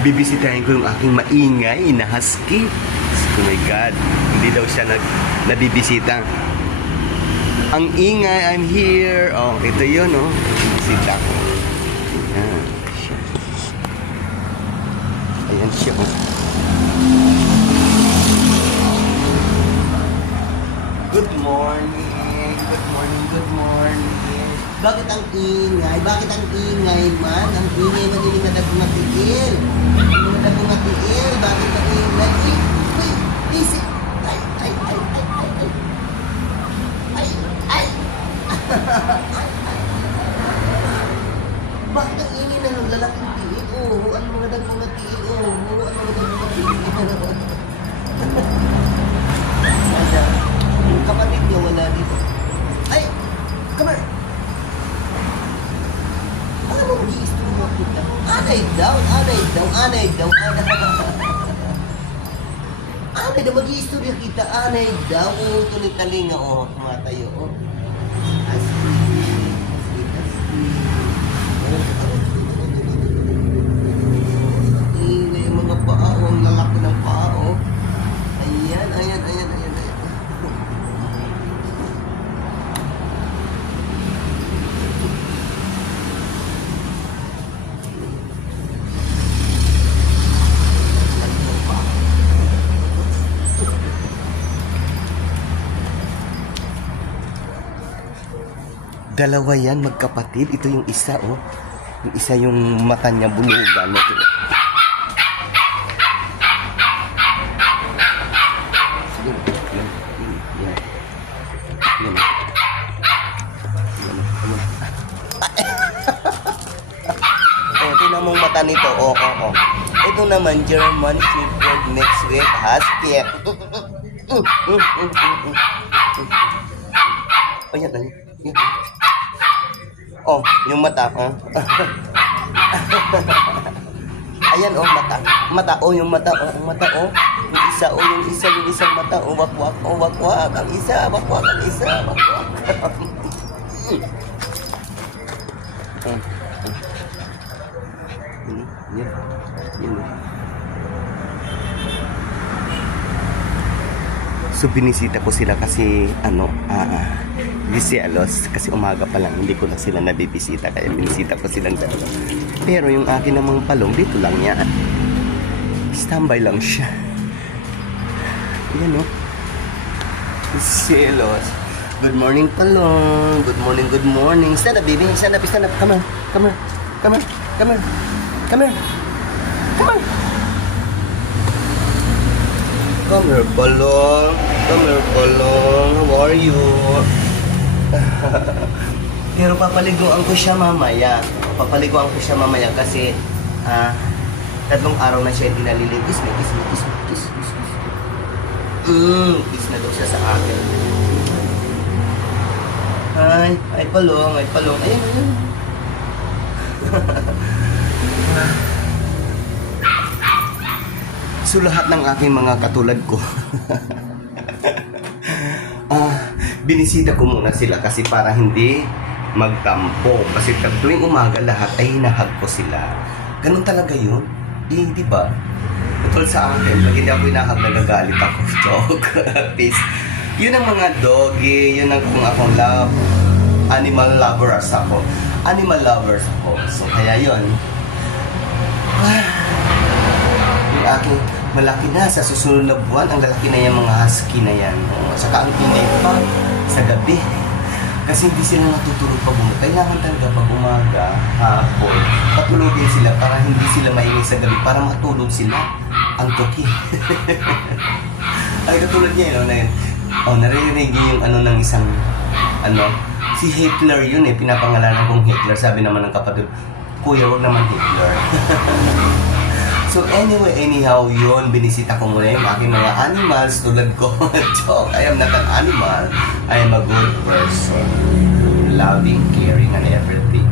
bibisitahin ko yung aking maingay na husky. Oh my God, hindi daw siya nabibisita. Ang ingay, I'm here. Oh, ito yun, oh. Bibisita ko. Ayan siya. Ayan siya, oh. Good morning. Good morning, good morning. Bakit ang ingay? Bakit ang ingay man? Ang ingay man yung madagumatiil. Yung madagumatiil, bakit ang ingay? Uy, isip. Ay, ay, ay, ay, ay, ay. Ay, ay. Bakit ang ingay na ng lalaking tiil? Oo, ang mga dagumatiil. Oo, ang mga dagumatiil. Yung kapatid niya wala dito. Ay, come here. Ano mo mag-i-istro mo kita? Anay daw, anay daw, anay daw, anay daw, mag-i-istorya kita, anay daw. Oo, tuloy-talinga, oh, tumatayo, oh. Asli, asli, asli. Ingay yung mga paa, oh, ang lalaki ng paa, oh. Ayan, ayan, ayan, ayan, ayan. Dalawa yan, magkapatid. Ito yung isa, oh. Yung isa yung mata niya bulugan. Ito. Oh, tingnan mong mata nito. Oh, oh, oh. Ito naman, German Shepherd mixed with Husky. Oh, yan, yan. Yan. Oh, yung mata, oh. Ayan, oh, mata. Mata, oh, yung mata, oh, ang mata, oh. Yung isa, oh, yung isa, yung isang mata, oh, wakwak, oh, wakwak. Ang isa, wakwak, ang isa, wakwak. Yan, yan. So, binisita ko sila kasi, Lisielos, kasi umaga pa lang, hindi ko na sila nabibisita, kaya binisita ko silang dalawa. Pero yung akin namang palong, dito lang yan. Standby lang siya. Yan, oh. Lisielos. Good morning, palong. Good morning, good morning. Stand up, baby. Stand up, stand up. Come on, come on, come on, come on, come on, come on. Come here, palong. Come here, palong. How are you? Pero papaliguan ko siya mamaya. Papaliguan ko siya mamaya kasi 3 araw na siya hindi naliligo. Kiss me, kiss me, kiss me, kiss, kiss, kiss. Kiss na daw siya sa akin. Ay palong, ay palong. Ayun, ayun. So lahat ng aking mga katulad ko binisita ko muna sila kasi para hindi magtampo. Kasi tuwing umaga lahat ay hinahag ko sila. Ganun talaga yun. Eh, di ba? Tutol sa akin, pag hindi ako hinahag, nagagalit ako. Joke. Peace. Yun ang mga doggy, yun ang kung akong love. Animal lovers ako. Animal lovers ako. So, kaya yun. Yung aking malaki na sa susunod na buwan, ang lalaki na yan, mga husky na yan. Saka ang ingay pa sa gabi. Kasi hindi sila natutulog pag umaga. Kailangan talaga pag umaga, hapon, patulogin sila para hindi sila maingay sa gabi, para matulog sila ang tuki. Ay, katulad niya, no, na yun. Oh, naririnig yung ng isang, si Hitler yun eh, pinapangalanan kong Hitler. Sabi naman ng kapatid, kuya, wag naman Hitler. So anyway, anyhow, yun, binisita ko muna yung aking mga animals tulad ko. Joke, I am not an animal. I am a good person. Loving, caring, and everything.